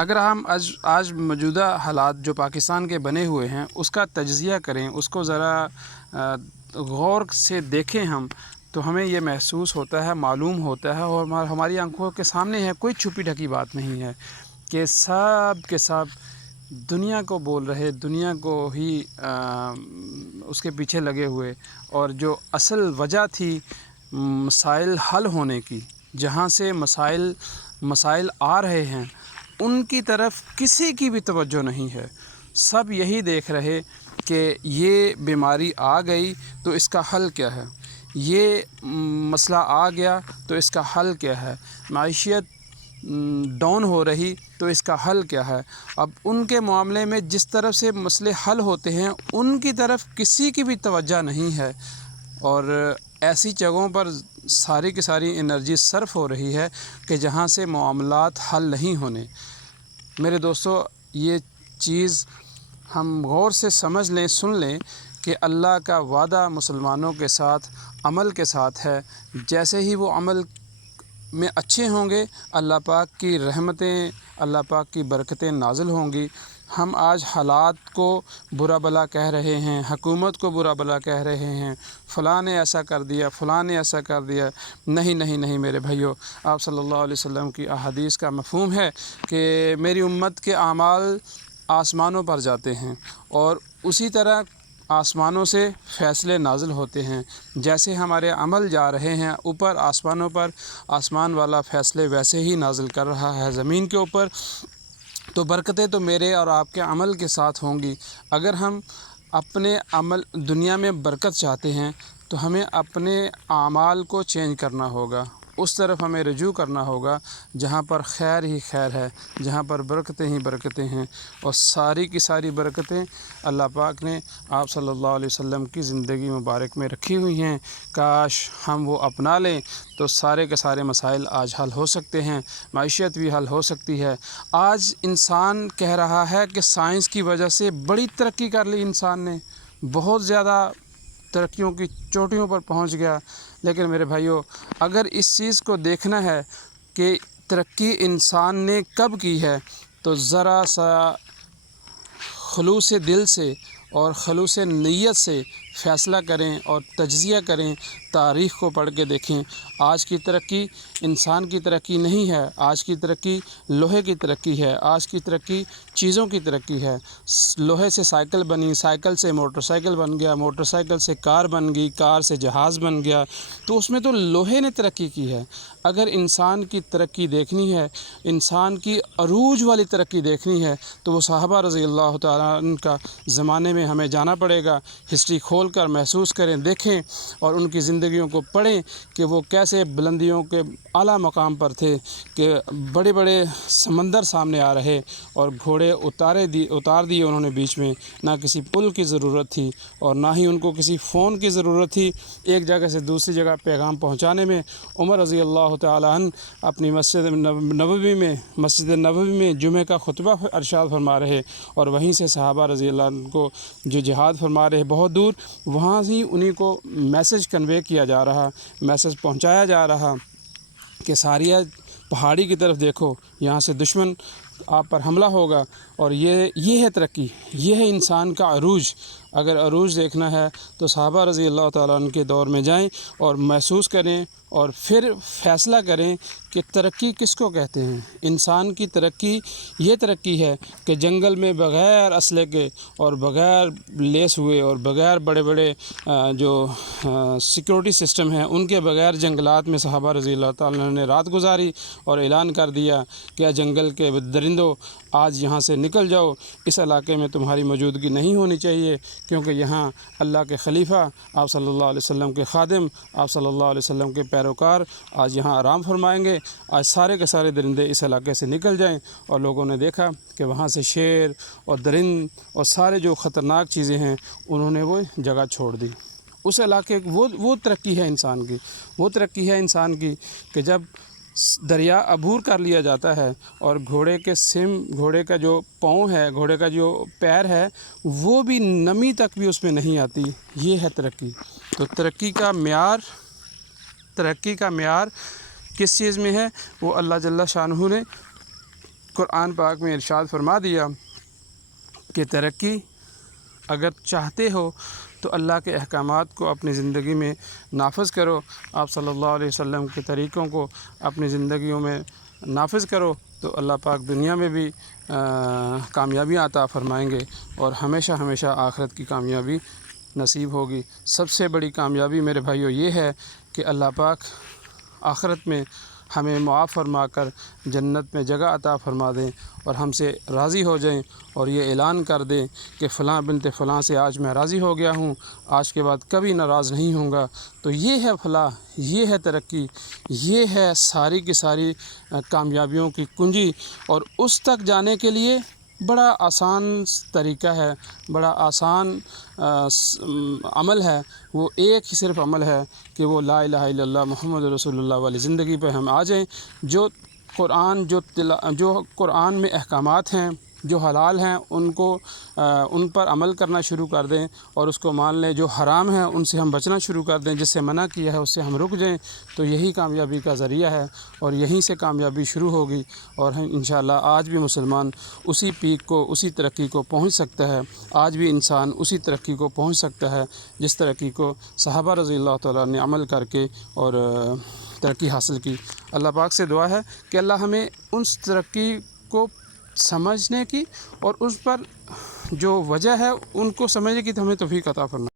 اگر ہم آج موجودہ حالات جو پاکستان کے بنے ہوئے ہیں اس کا تجزیہ کریں، اس کو ذرا غور سے دیکھیں ہم، تو ہمیں یہ محسوس ہوتا ہے، معلوم ہوتا ہے، اور ہماری آنکھوں کے سامنے ہے، کوئی چھپی ڈھکی بات نہیں ہے کہ سب کے سب دنیا کو بول رہے، دنیا کو ہی اس کے پیچھے لگے ہوئے، اور جو اصل وجہ تھی مسائل حل ہونے کی، جہاں سے مسائل آ رہے ہیں، ان کی طرف کسی کی بھی توجہ نہیں ہے۔ سب یہی دیکھ رہے کہ یہ بیماری آ گئی تو اس کا حل کیا ہے، یہ مسئلہ آ گیا تو اس کا حل کیا ہے، معیشت ڈاؤن ہو رہی تو اس کا حل کیا ہے۔ اب ان کے معاملے میں جس طرف سے مسئلے حل ہوتے ہیں ان کی طرف کسی کی بھی توجہ نہیں ہے، اور ایسی جگہوں پر ساری کی ساری انرجی صرف ہو رہی ہے کہ جہاں سے معاملات حل نہیں ہونے۔ میرے دوستو، یہ چیز ہم غور سے سمجھ لیں، سن لیں کہ اللہ کا وعدہ مسلمانوں کے ساتھ عمل کے ساتھ ہے۔ جیسے ہی وہ عمل میں اچھے ہوں گے، اللہ پاک کی رحمتیں، اللہ پاک کی برکتیں نازل ہوں گی۔ ہم آج حالات کو برا بلا کہہ رہے ہیں، حکومت کو برا بلا کہہ رہے ہیں، فلاں نے ایسا کر دیا، فلاں نے ایسا کر دیا۔ نہیں میرے بھائیو، آپ صلی اللہ علیہ وسلم کی احادیث کا مفہوم ہے کہ میری امت کے اعمال آسمانوں پر جاتے ہیں، اور اسی طرح آسمانوں سے فیصلے نازل ہوتے ہیں۔ جیسے ہمارے عمل جا رہے ہیں اوپر آسمانوں پر، آسمان والا فیصلے ویسے ہی نازل کر رہا ہے زمین کے اوپر۔ تو برکتیں تو میرے اور آپ کے عمل کے ساتھ ہوں گی۔ اگر ہم اپنے عمل دنیا میں برکت چاہتے ہیں تو ہمیں اپنے اعمال کو چینج کرنا ہوگا، اس طرف ہمیں رجوع کرنا ہوگا جہاں پر خیر ہی خیر ہے، جہاں پر برکتیں ہی برکتیں ہیں، اور ساری کی ساری برکتیں اللہ پاک نے آپ صلی اللہ علیہ وسلم کی زندگی مبارک میں رکھی ہوئی ہیں۔ کاش ہم وہ اپنا لیں تو سارے کے سارے مسائل آج حل ہو سکتے ہیں، معیشت بھی حل ہو سکتی ہے۔ آج انسان کہہ رہا ہے کہ سائنس کی وجہ سے بڑی ترقی کر لی انسان نے، بہت زیادہ ترقیوں کی چوٹیوں پر پہنچ گیا، لیکن میرے بھائیو، اگر اس چیز کو دیکھنا ہے کہ ترقی انسان نے کب کی ہے، تو ذرا سا خلوص دل سے اور خلوص نیت سے فیصلہ کریں اور تجزیہ کریں، تاریخ کو پڑھ کے دیکھیں۔ آج کی ترقی انسان کی ترقی نہیں ہے، آج کی ترقی لوہے کی ترقی ہے، آج کی ترقی چیزوں کی ترقی ہے۔ لوہے سے سائیکل بنی، سائیکل سے موٹر سائیکل بن گیا، موٹر سائیکل سے کار بن گئی، کار سے جہاز بن گیا، تو اس میں تو لوہے نے ترقی کی ہے۔ اگر انسان کی ترقی دیکھنی ہے، انسان کی عروج والی ترقی دیکھنی ہے، تو وہ صحابہ رضی اللہ تعالیٰ عنہ کا زمانے میں ہمیں جانا پڑے گا۔ ہسٹری کھول کر محسوس کریں، دیکھیں، اور ان کی زندگیوں کو پڑھیں کہ وہ کیسے بلندیوں کے اعلیٰ مقام پر تھے، کہ بڑے بڑے سمندر سامنے آ رہے اور گھوڑے اتار دیے انہوں نے بیچ میں۔ نہ کسی پل کی ضرورت تھی اور نہ ہی ان کو کسی فون کی ضرورت تھی ایک جگہ سے دوسری جگہ پیغام پہنچانے میں۔ عمر رضی اللہ تعالیٰ عنہ اپنی مسجد نبوی میں جمعہ کا خطبہ ارشاد فرما رہے، اور وہیں سے صحابہ رضی اللہ عنہ کو جو جہاد فرما رہے بہت دور، وہاں سے انہیں کو میسج کنوے کیا جا رہا، میسج پہنچایا جا رہا کہ ساریہ پہاڑی کی طرف دیکھو، یہاں سے دشمن آپ پر حملہ ہوگا۔ اور یہ ہے ترقی، یہ ہے انسان کا عروج۔ اگر عروج دیکھنا ہے تو صحابہ رضی اللہ تعالیٰ عنہ کے دور میں جائیں اور محسوس کریں، اور پھر فیصلہ کریں کہ ترقی کس کو کہتے ہیں۔ انسان کی ترقی یہ ترقی ہے کہ جنگل میں بغیر اسلحے کے اور بغیر لیس ہوئے اور بغیر بڑے بڑے جو سیکورٹی سسٹم ہیں ان کے بغیر جنگلات میں صحابہ رضی اللہ تعالیٰ نے رات گزاری، اور اعلان کر دیا کہ جنگل کے درندوں آج یہاں سے نکل جاؤ، اس علاقے میں تمہاری موجودگی نہیں ہونی چاہیے، کیونکہ یہاں اللہ کے خلیفہ، آپ صلی اللہ علیہ وسلم کے خادم، آپ صلی اللہ علیہ وسلم کے پیروکار آج یہاں آرام فرمائیں گے۔ آج سارے کے سارے درندے اس علاقے سے نکل جائیں۔ اور لوگوں نے دیکھا کہ وہاں سے شیر اور درند اور سارے جو خطرناک چیزیں ہیں انہوں نے وہ جگہ چھوڑ دی۔ اس علاقے وہ ترقی ہے انسان کی، وہ ترقی ہے انسان کی کہ جب دریا عبور کر لیا جاتا ہے اور گھوڑے کا جو پاؤں ہے، گھوڑے کا جو پیر ہے، وہ بھی نمی تک بھی اس میں نہیں آتی، یہ ہے ترقی۔ تو ترقی کا معیار کس چیز میں ہے؟ وہ اللہ جل شانہ نے قرآن پاک میں ارشاد فرما دیا کہ ترقی اگر چاہتے ہو تو اللہ کے احکامات کو اپنی زندگی میں نافذ کرو، آپ صلی اللہ علیہ وسلم کے طریقوں کو اپنی زندگیوں میں نافذ کرو، تو اللہ پاک دنیا میں بھی کامیابی عطا فرمائیں گے اور ہمیشہ ہمیشہ آخرت کی کامیابی نصیب ہوگی۔ سب سے بڑی کامیابی میرے بھائیو یہ ہے کہ اللہ پاک آخرت میں ہمیں معاف فرما کر جنت میں جگہ عطا فرما دیں اور ہم سے راضی ہو جائیں اور یہ اعلان کر دیں کہ فلاں بنت فلاں سے آج میں راضی ہو گیا ہوں، آج کے بعد کبھی ناراض نہیں ہوں گا۔ تو یہ ہے فلاح، یہ ہے ترقی، یہ ہے ساری کی ساری کامیابیوں کی کنجی، اور اس تک جانے کے لیے بڑا آسان طریقہ ہے، بڑا آسان عمل ہے، وہ ایک ہی صرف عمل ہے کہ وہ لا الہ الا اللہ محمد رسول اللہ والی زندگی پہ ہم آ جائیں۔ جو قرآن میں احکامات ہیں، جو حلال ہیں، ان پر عمل کرنا شروع کر دیں اور اس کو مان لیں۔ جو حرام ہیں ان سے ہم بچنا شروع کر دیں، جس سے منع کیا ہے اس سے ہم رک جائیں، تو یہی کامیابی کا ذریعہ ہے اور یہیں سے کامیابی شروع ہوگی، اور انشاءاللہ آج بھی مسلمان اسی پیک کو، اسی ترقی کو پہنچ سکتا ہے۔ آج بھی انسان اسی ترقی کو پہنچ سکتا ہے جس ترقی کو صحابہ رضی اللہ تعالیٰ نے عمل کر کے اور ترقی حاصل کی۔ اللہ پاک سے دعا ہے کہ اللہ ہمیں اس ترقی کو سمجھنے کی اور اس پر جو وجہ ہے ان کو سمجھنے کی تو ہمیں توفیق عطا فرمائے۔